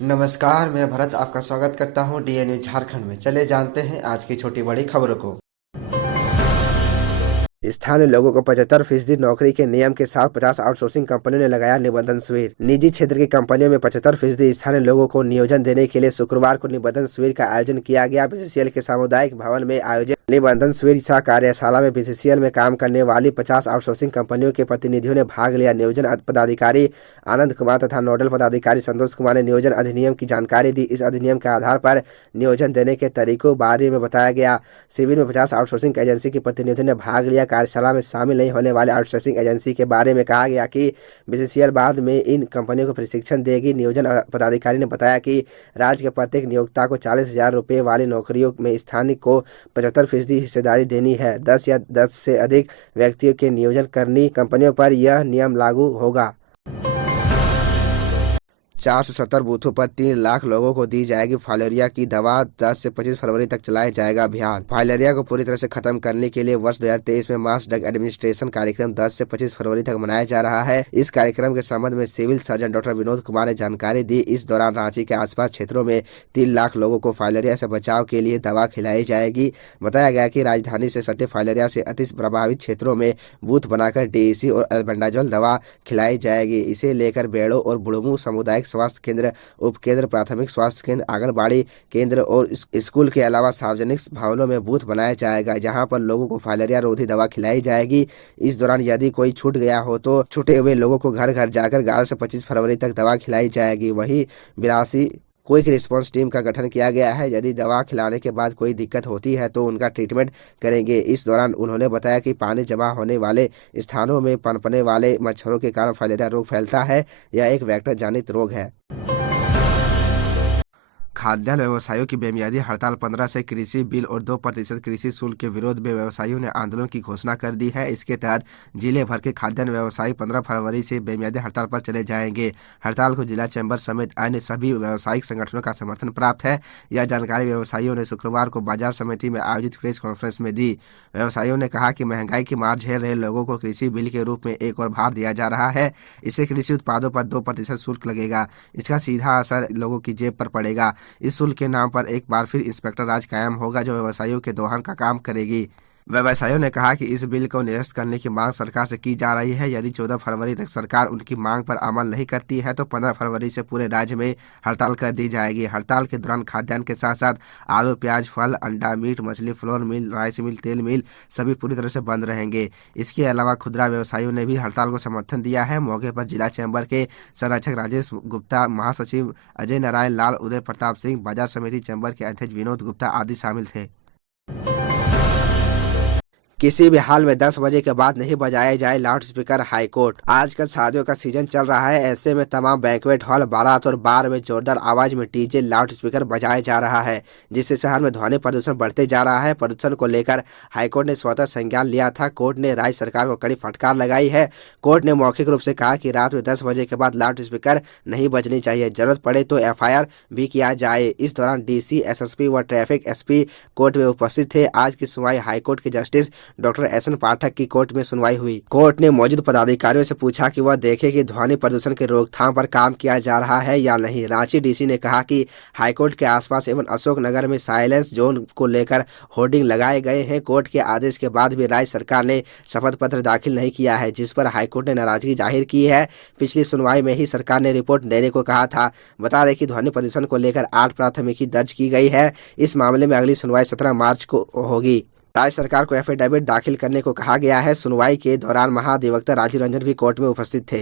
नमस्कार, मैं भरत आपका स्वागत करता हूँ डीएनयू झारखंड में। चले जानते हैं आज की छोटी बड़ी खबरों को। स्थानीय लोगों को 75% नौकरी के नियम के साथ 50 आउटसोर्सिंग कंपनियों ने लगाया निबंधन शिविर। निजी क्षेत्र की कंपनियों में 75% स्थानीय लोगों को नियोजन देने के लिए शुक्रवार को निबंधन शिविर का आयोजन किया गया। बीसीसीएल के सामुदायिक भवन में आयोजित निबंधन शिविर सह कार्यशाला में बीसीसीएल में काम करने वाली 50 आउटसोर्सिंग कंपनियों के प्रतिनिधियों ने भाग लिया। नियोजन पदाधिकारी आनंद कुमार तथा नोडल पदाधिकारी संतोष कुमार ने नियोजन अधिनियम की जानकारी दी। इस अधिनियम के आधार पर नियोजन देने के तरीकों बारे में बताया गया। शिविर में 50 आउटसोर्सिंग एजेंसी के प्रतिनिधियों ने भाग लिया। कार्यशाला में शामिल नहीं होने वाले आउटसोर्सिंग एजेंसी के बारे में कहा गया कि बीसीसीएल बाद में इन कंपनियों को प्रशिक्षण देगी। नियोजन पदाधिकारी ने बताया कि राज्य के प्रत्येक नियोक्ता को 40,000 रुपये वाली नौकरियों में स्थानीय को 75% हिस्सेदारी देनी है। 10 या 10 से अधिक व्यक्तियों के नियोजन करनी कंपनियों पर यह नियम लागू होगा। 470 बूथों पर 3 लाख लोगों को दी जाएगी फाइलेरिया की दवा। 10 से 25 फरवरी तक चलाया जाएगा अभियान। फाइलेरिया को पूरी तरह से खत्म करने के लिए वर्ष 2023 में मास ड्रग एडमिनिस्ट्रेशन कार्यक्रम 10 से 25 फरवरी तक मनाया जा रहा है। इस कार्यक्रम के संबंध में civil surgeon doctor Vinod Kumar ने जानकारी दी। इस दौरान रांची के आसपास क्षेत्रों में 3 लाख लोगों को फाइलेरिया से बचाव के लिए दवा खिलाई जाएगी। बताया गया कि राजधानी से सटे फाइलेरिया से अति प्रभावित क्षेत्रों में बूथ बनाकर डीईसी और एल्बेंडाजोल दवा खिलाई जाएगी। इसे लेकर बेड़ो और बुढ़मू सामुदायिक स्वास्थ्य केंद्र, उपकेंद्र, प्राथमिक स्वास्थ्य केंद्र, आंगनबाड़ी केंद्र और स्कूल के अलावा सार्वजनिक भवनों में बूथ बनाया जाएगा, जहां पर लोगों को फाइलेरिया रोधी दवा खिलाई जाएगी। इस दौरान यदि कोई छूट गया हो तो छूटे हुए लोगों को घर घर जाकर 11 से 25 फरवरी तक दवा खिलाई जाएगी। वहीं 82 क्विक रिस्पांस टीम का गठन किया गया है। यदि दवा खिलाने के बाद कोई दिक्कत होती है तो उनका ट्रीटमेंट करेंगे। इस दौरान उन्होंने बताया कि पानी जमा होने वाले स्थानों में पनपने वाले मच्छरों के कारण फाइलेरिया रोग फैलता है। यह एक वेक्टर जनित रोग है। खाद्यान्न व्यवसायियों की बेमियादी हड़ताल। 15 से कृषि बिल और 2% कृषि शुल्क के विरोध में व्यवसायियों ने आंदोलन की घोषणा कर दी है। इसके तहत जिले भर के खाद्यान्न व्यवसायी 15 फरवरी से बेमियादी हड़ताल पर चले जाएंगे। हड़ताल को जिला चैम्बर समेत अन्य सभी व्यावसायिक संगठनों का समर्थन प्राप्त है। यह जानकारी व्यवसायियों ने शुक्रवार को बाजार समिति में आयोजित प्रेस कॉन्फ्रेंस में दी। व्यवसायियों ने कहा कि महंगाई की मार झेल रहे लोगों को कृषि बिल के रूप में एक और भार दिया जा रहा है। इससे कृषि उत्पादों पर 2% शुल्क लगेगा। इसका सीधा असर लोगों की जेब पर पड़ेगा। इस शुल्क के नाम पर एक बार फिर इंस्पेक्टर राज कायम होगा, जो व्यवसायियों के दोहन का काम करेगी। व्यवसायियों ने कहा कि इस बिल को निरस्त करने की मांग सरकार से की जा रही है। यदि 14 फरवरी तक सरकार उनकी मांग पर अमल नहीं करती है तो 15 फरवरी से पूरे राज्य में हड़ताल कर दी जाएगी। हड़ताल के दौरान खाद्यान्न के साथ साथ आलू, प्याज, फल, अंडा, मीट, मछली, फ्लोर मिल, राइस मिल, तेल मिल सभी पूरी तरह से बंद रहेंगे। इसके अलावा खुदरा व्यवसायियों ने भी हड़ताल को समर्थन दिया है। मौके पर जिला चैम्बर के संरक्षक राजेश गुप्ता, महासचिव अजय नारायण लाल, उदय प्रताप सिंह, बाजार समिति चैम्बर के अध्यक्ष विनोद गुप्ता आदि शामिल थे। किसी भी हाल में 10 बजे के बाद नहीं बजाया जाए लाउड स्पीकर। हाईकोर्ट। आजकल शादियों का सीजन चल रहा है, ऐसे में तमाम बैंक्वेट हॉल, बारात और बार में जोरदार आवाज में डीजे, लाउड स्पीकर बजाया जा रहा है, जिससे शहर में ध्वनि प्रदूषण बढ़ते जा रहा है। प्रदूषण को लेकर हाईकोर्ट ने स्वतः संज्ञान लिया था। कोर्ट ने राज्य सरकार को कड़ी फटकार लगाई है। कोर्ट ने मौखिक रूप से कहा कि रात में 10 बजे के बाद लाउड स्पीकर नहीं बजनी चाहिए। जरूरत पड़े तो एफआईआर भी किया जाए। इस दौरान डीसी, एसएसपी व ट्रैफिक एसपी कोर्ट में उपस्थित थे। आज की सुनवाई हाईकोर्ट के जस्टिस डॉक्टर एस एन पाठक की कोर्ट में सुनवाई हुई। कोर्ट ने मौजूद पदाधिकारियों से पूछा कि वह देखे कि ध्वनि प्रदूषण के रोकथाम पर काम किया जा रहा है या नहीं। रांची डीसी ने कहा कि हाईकोर्ट के आसपास एवं अशोक नगर में साइलेंस जोन को लेकर होर्डिंग लगाए गए हैं। कोर्ट के आदेश के बाद भी राज्य सरकार ने शपथ पत्र दाखिल नहीं किया है, जिस पर हाईकोर्ट ने नाराजगी जाहिर की है। पिछली सुनवाई में ही सरकार ने रिपोर्ट देने को कहा था। बता दें कि ध्वनि प्रदूषण को लेकर 8 प्राथमिकी दर्ज की गई है। इस मामले में अगली सुनवाई 17 मार्च को होगी। राज्य सरकार को एफिडेविट दाखिल करने को कहा गया है। सुनवाई के दौरान महाधिवक्ता राजीव रंजन भी कोर्ट में उपस्थित थे।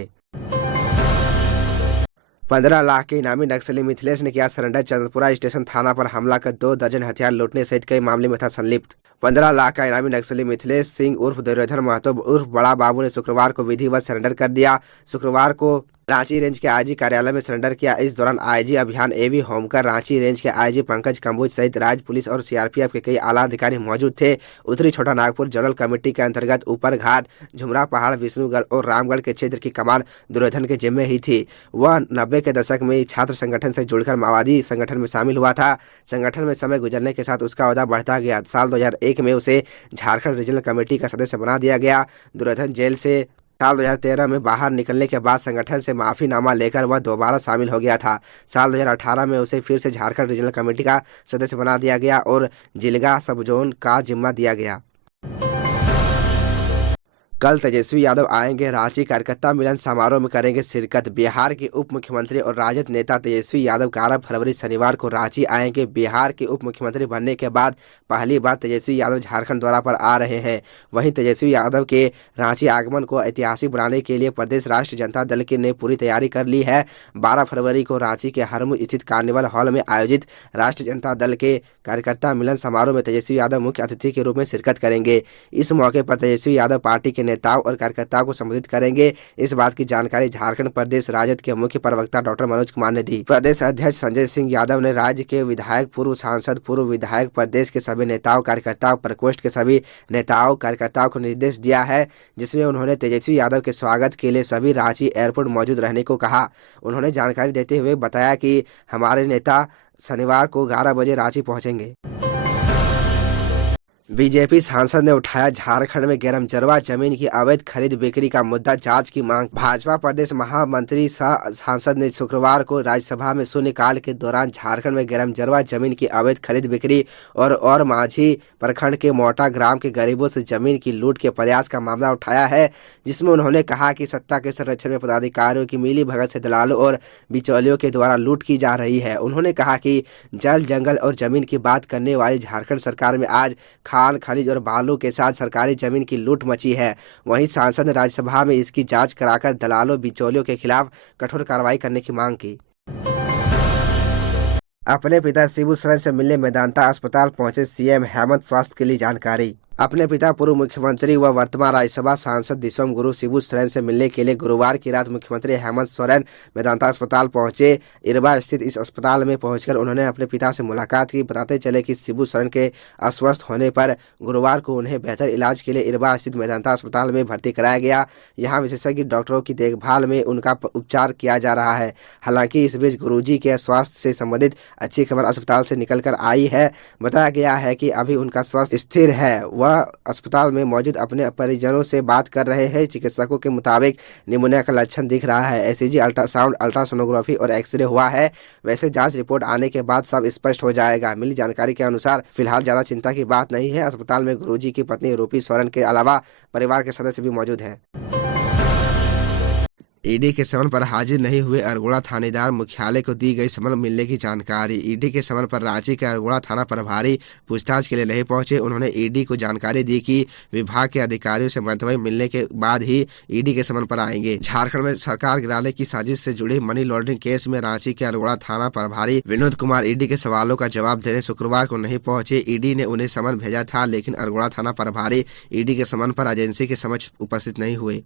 15 लाख के इनामी नक्सली मिथिलेश ने किया सरेंडर। चंद्रपुरा स्टेशन थाना पर हमला कर 2 दर्जन हथियार लूटने सहित कई मामले में था संलिप्त। 15 लाख का इनामी नक्सली मिथिलेश सिंह उर्फ दुर्योधन महतो उर्फ बड़ा बाबू ने शुक्रवार को विधिवत सरेंडर कर दिया। शुक्रवार को रांची रेंज के आईजी कार्यालय में सरेंडर किया। इस दौरान आईजी अभियान एवी होमकर, रांची रेंज के आईजी पंकज कंबोज सहित राज्य पुलिस और सीआरपीएफ के कई आला अधिकारी मौजूद थे। उत्तरी छोटा नागपुर जोनल कमेटी के अंतर्गत ऊपर घाट, झुमरा पहाड़, विष्णुगढ़ और रामगढ़ के क्षेत्र की कमान दुर्योधन के जिम्मे ही थी। वह 90 के दशक में छात्र संगठन से जुड़कर माओवादी संगठन में शामिल हुआ था। संगठन में समय गुजरने के साथ उसका ओहदा बढ़ता गया। साल 2001 में उसे झारखंड रीजनल कमेटी का सदस्य बना दिया गया। दुर्योधन जेल से साल 2013 में बाहर निकलने के बाद संगठन से माफीनामा लेकर वह दोबारा शामिल हो गया था। साल 2018 में उसे फिर से झारखंड रीजनल कमेटी का सदस्य बना दिया गया और जिलगा सब जोन का जिम्मा दिया गया। कल तेजस्वी यादव आएंगे रांची, कार्यकर्ता मिलन समारोह में करेंगे शिरकत। बिहार के उप मुख्यमंत्री और राजद नेता तेजस्वी यादव 11 फरवरी शनिवार को रांची आएंगे। बिहार के उप मुख्यमंत्री बनने के बाद पहली बार तेजस्वी यादव झारखंड दौरा पर आ रहे हैं। वहीं तेजस्वी यादव के रांची आगमन को ऐतिहासिक बनाने के लिए प्रदेश राष्ट्रीय जनता दल ने पूरी तैयारी कर ली है। 12 फरवरी को रांची के हरमू स्थित कार्निवल हॉल में आयोजित राष्ट्रीय जनता दल के कार्यकर्ता मिलन समारोह में तेजस्वी यादव मुख्य अतिथि के रूप में शिरकत करेंगे। इस मौके पर तेजस्वी यादव पार्टी के नेताओं और कार्यकर्ताओं को संबोधित करेंगे। इस बात की जानकारी झारखंड प्रदेश राजद के मुख्य प्रवक्ता डॉक्टर मनोज कुमार ने दी। प्रदेश अध्यक्ष संजय सिंह यादव ने राज्य के विधायक, पूर्व सांसद, पूर्व विधायक, प्रदेश के सभी नेताओं, कार्यकर्ताओं, प्रकोष्ठ के सभी नेताओं, कार्यकर्ताओं को निर्देश दिया है, जिसमें उन्होंने तेजस्वी यादव के स्वागत के लिए सभी रांची एयरपोर्ट मौजूद रहने को कहा। उन्होंने जानकारी देते हुए बताया कि हमारे नेता शनिवार को 11 बजे रांची पहुंचेंगे। बीजेपी सांसद ने उठाया झारखंड में गैरमजरवा जमीन की अवैध खरीद बिक्री का मुद्दा, जांच की मांग। भाजपा प्रदेश महामंत्री सांसद ने शुक्रवार को राज्यसभा में शून्यकाल के दौरान झारखंड में गैरमजरवा जमीन की अवैध खरीद बिक्री और माझी प्रखंड के मोटा ग्राम के गरीबों से जमीन की लूट के प्रयास का मामला उठाया है, जिसमें उन्होंने कहा कि सत्ता के संरक्षण में पदाधिकारियों की मिलीभगत से दलालों और बिचौलियों के द्वारा लूट की जा रही है। उन्होंने कहा कि जल, जंगल और जमीन की बात करने वाली झारखंड सरकार में आज खान, खनिज और बालू के साथ सरकारी जमीन की लूट मची है। वहीं सांसद ने राज्यसभा में इसकी जांच कराकर दलालों, बिचौलियों के खिलाफ कठोर कार्रवाई करने की मांग की। अपने पिता शिबू सोरेन से मिलने मेदांता अस्पताल पहुंचे सीएम हेमंत, स्वास्थ्य के लिए जानकारी। अपने पिता पूर्व मुख्यमंत्री व वर्तमान राज्यसभा सांसद दिसोम गुरु शिबू सोरेन से मिलने के लिए गुरुवार की रात मुख्यमंत्री हेमंत सोरेन मेदांता अस्पताल पहुंचे। इरबा स्थित इस अस्पताल में पहुंचकर उन्होंने अपने पिता से मुलाकात की। बताते चले कि शिबू सोरेन के अस्वस्थ होने पर गुरुवार को उन्हें बेहतर इलाज के लिए इरबा स्थित मेदांता अस्पताल में भर्ती कराया गया। यहाँ विशेषज्ञ डॉक्टरों की देखभाल में उनका उपचार किया जा रहा है। हालांकि इस बीच गुरुजी के स्वास्थ्य से संबंधित अच्छी खबर अस्पताल से निकल कर आई है। बताया गया है कि अभी उनका स्वास्थ्य स्थिर है। वह अस्पताल में मौजूद अपने परिजनों से बात कर रहे हैं। चिकित्सकों के मुताबिक निमोनिया का लक्षण दिख रहा है। एसीजी, अल्ट्रासाउंड, अल्ट्रासोनोग्राफी और एक्सरे हुआ है। वैसे जांच रिपोर्ट आने के बाद सब स्पष्ट हो जाएगा। मिली जानकारी के अनुसार फिलहाल ज्यादा चिंता की बात नहीं है। अस्पताल में गुरुजी की पत्नी रूपी सोरेन के अलावा परिवार के सदस्य भी मौजूद हैं। ईडी के समन पर हाजिर नहीं हुए अरगोड़ा थानेदार, मुख्यालय को दी गई समन मिलने की जानकारी। ईडी के समन पर रांची के अरगोड़ा थाना प्रभारी पूछताछ के लिए नहीं पहुंचे। उन्होंने ईडी को जानकारी दी कि विभाग के अधिकारियों से मंतव्य मिलने के बाद ही ईडी के समन पर आएंगे। झारखंड में सरकार गिराने की साजिश से जुड़ी मनी लॉन्ड्रिंग केस में रांची के अरगोड़ा थाना प्रभारी विनोद कुमार ईडी के सवालों का जवाब देने शुक्रवार को नहीं पहुंचे। ईडी ने उन्हें समन भेजा था, लेकिन अरगोड़ा थाना प्रभारी ईडी के समन पर एजेंसी के समक्ष उपस्थित नहीं हुए।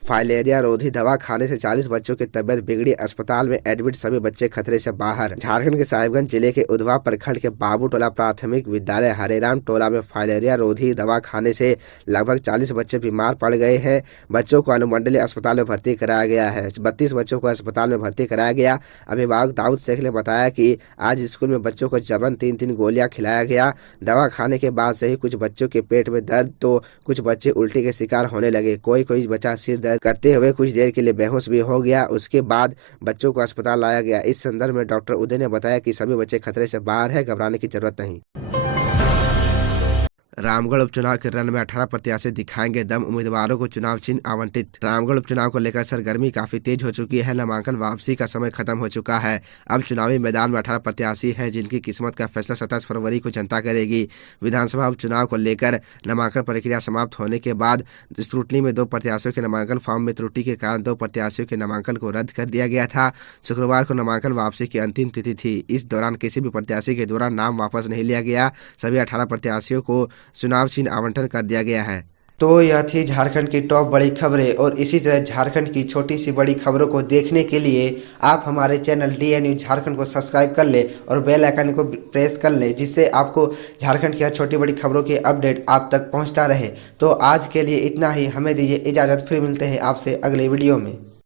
फाइलेरिया रोधी दवा खाने से 40 बच्चों की तबियत बिगड़ी, अस्पताल में एडमिट सभी बच्चे खतरे से बाहर। झारखंड के साहिबगंज जिले के उधवा प्रखंड के बाबू टोला प्राथमिक विद्यालय हरेराम टोला में फाइलेरिया रोधी दवा खाने से लगभग 40 बच्चे बीमार पड़ गए हैं। बच्चों को अनुमंडलीय अस्पताल में भर्ती कराया गया है। 32 बच्चों को अस्पताल में भर्ती कराया गया। अभिभावक दाऊद शेख ने बताया कि आज स्कूल में बच्चों को जबरन 3-3 गोलियां खिलाया गया। दवा खाने के बाद से ही कुछ बच्चों के पेट में दर्द तो कुछ बच्चे उल्टी के शिकार होने लगे। कोई बच्चा सिर दर्द करते हुए कुछ देर के लिए बेहोश भी हो गया। उसके बाद बच्चों को अस्पताल लाया गया। इस संदर्भ में डॉक्टर उदय ने बताया कि सभी बच्चे खतरे से बाहर है, घबराने की जरूरत नहीं। रामगढ़ उपचुनाव के रण में 18 प्रत्याशी दिखाएंगे दम, उम्मीदवारों को चुनाव चिन्ह आवंटित। रामगढ़ उपचुनाव को लेकर सरगर्मी काफी तेज हो चुकी है। नामांकन वापसी का समय खत्म हो चुका है। अब चुनावी मैदान में 18 प्रत्याशी हैं, जिनकी किस्मत का फैसला 27 फरवरी को जनता करेगी। विधानसभा उपचुनाव को लेकर नामांकन प्रक्रिया समाप्त होने के बाद स्क्रूटनी में 2 प्रत्याशियों के नामांकन फॉर्म में त्रुटि के कारण 2 प्रत्याशियों के नामांकन को रद्द कर दिया गया था। शुक्रवार को नामांकन वापसी की अंतिम तिथि थी। इस दौरान किसी भी प्रत्याशी के द्वारा नाम वापस नहीं लिया गया। सभी 18 प्रत्याशियों को चुनाव चिन्ह आवंटन कर दिया गया है। तो यह थी झारखंड की टॉप बड़ी खबरें, और इसी तरह झारखंड की छोटी सी बड़ी खबरों को देखने के लिए आप हमारे चैनल DN न्यूज़ झारखंड को सब्सक्राइब कर ले और बेल आइकन को प्रेस कर ले, जिससे आपको झारखंड की हर छोटी बड़ी खबरों की अपडेट आप तक पहुंचता रहे। तो आज के लिए इतना ही, हमें दीजिए इजाज़त, फिर मिलते हैं आपसे अगले वीडियो में।